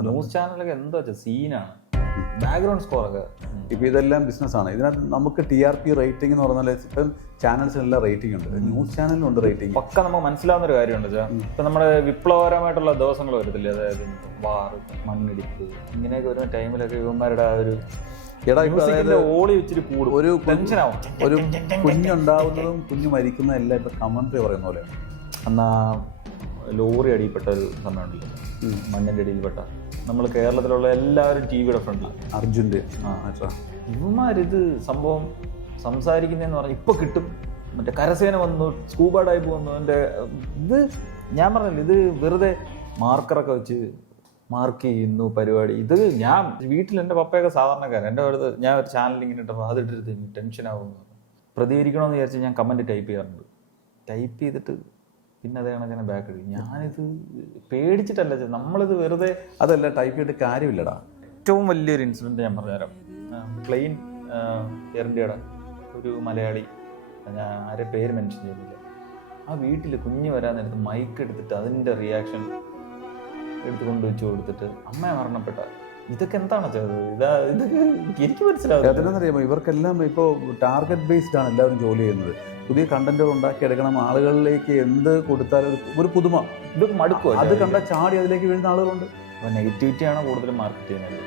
News ചാനലൊക്കെ എന്താ വെച്ചാൽ സീനാണ്, ബാക്ക്ഗ്രൗണ്ട് സ്കോറൊക്കെ. ഇപ്പോൾ ഇതെല്ലാം ബിസിനസ്സാണ്. ഇതിനകത്ത് നമുക്ക് TRP റേറ്റിംഗ് എന്ന് പറഞ്ഞാൽ ഇപ്പം ചാനൽസിനെല്ലാം റേറ്റിംഗ് ഉണ്ട്, ന്യൂസ് ചാനലിനും ഉണ്ട് റേറ്റിംഗ്. പക്ക നമുക്ക് മനസ്സിലാവുന്ന ഒരു കാര്യമുണ്ട് വെച്ചാൽ ഇപ്പം നമ്മുടെ വിപ്ലവകരമായിട്ടുള്ള ദിവസങ്ങൾ വരത്തില്ലേ, അതായത് വാർ, മണ്ണിടിപ്പ്, ഇങ്ങനെയൊക്കെ വരുന്ന ടൈമിലൊക്കെ ഇവന്മാരുടെ ആ ഒരു ഓളി വെച്ചിട്ട് കൂടും, ഒരു ടെൻഷനാവും. ഒരു കുഞ്ഞുണ്ടാവുന്നതും കുഞ്ഞു മരിക്കുന്നതും എല്ലാം ഇപ്പം കമൻട്രി പറയുന്ന പോലെയാണ്. എന്നാ ലോറി അടിയിൽപ്പെട്ട ഒരു സമയമുണ്ടല്ലോ, മണ്ണിൻ്റെ അടിയിൽപ്പെട്ട, നമ്മൾ കേരളത്തിലുള്ള എല്ലാവരും ടിവിയുടെ ഫ്രണ്ടിൽ അർജുൻ്റെ ഇവന്മാരിത് സംഭവം സംസാരിക്കുന്നതെന്ന് പറഞ്ഞാൽ ഇപ്പൊ കിട്ടും. മറ്റേ കരസേന വന്നു, സ്കൂബ ഡൈവ് വന്നു, എൻ്റെ ഇത് ഞാൻ പറഞ്ഞില്ല, ഇത് വെറുതെ മാർക്കറൊക്കെ വെച്ച് മാർക്ക് ചെയ്യുന്നു പരിപാടി. ഇത് ഞാൻ വീട്ടിൽ എൻ്റെ പപ്പയൊക്കെ സാധാരണക്കാരൻ, എൻ്റെ അടുത്ത് ഞാൻ ഒരു ചാനൽ ഇങ്ങനെ ഇട്ടപ്പോൾ അതിട്ടിരുത്ത് ടെൻഷനാവുന്നു. പ്രതികരിക്കണമെന്ന് വിചാരിച്ച് ഞാൻ കമൻറ്റ് ടൈപ്പ് ചെയ്യാറുണ്ട്. ടൈപ്പ് ചെയ്തിട്ട് പിന്നെ അതേ കണക്കിനെ ബാക്ക് ഇടും. ഞാനിത് പേടിച്ചിട്ടല്ല, നമ്മളിത് വെറുതെ അതല്ല ടൈപ്പ് ചെയ്തിട്ട് കാര്യമില്ലടാ. ഏറ്റവും വലിയൊരു ഇൻസിഡൻറ്റ് ഞാൻ പറഞ്ഞുതരാം. പ്ലെയിൻ എയർ ഇന്ത്യയുടെ ഒരു മലയാളി, ഞാൻ ആരെ പേര് മെൻഷൻ ചെയ്യുന്നില്ല, ആ വീട്ടിൽ കുഞ്ഞ് വരാൻ നേരത്ത് മൈക്ക് എടുത്തിട്ട് അതിൻ്റെ റിയാക്ഷൻ എടുത്ത് കൊണ്ടുവച്ച് കൊടുത്തിട്ട് അമ്മ മരണപ്പെട്ട. ഇതൊക്കെ എന്താണ് ചെയ്തത്? ഇതൊക്കെ എനിക്ക് മനസ്സിലാവും. അതെന്നറിയാമോ, ഇവർക്കെല്ലാം ഇപ്പോൾ ടാർഗറ്റ് ബേസ്ഡ് ആണ് എല്ലാവരും ജോലി ചെയ്യുന്നത്. പുതിയ കണ്ടന്റുകൾ ഉണ്ടാക്കിയെടുക്കണം, ആളുകളിലേക്ക് എന്ത് കൊടുത്താലും ഒരു പുതുമ. ഇതൊക്കെ മടുക്കും. അത് കണ്ട ചാടി അതിലേക്ക് വീഴുന്ന ആളുകളുണ്ട്. നെഗറ്റിവിറ്റിയാണ് കൂടുതലും മാർക്കറ്റ് ചെയ്യുന്നത്.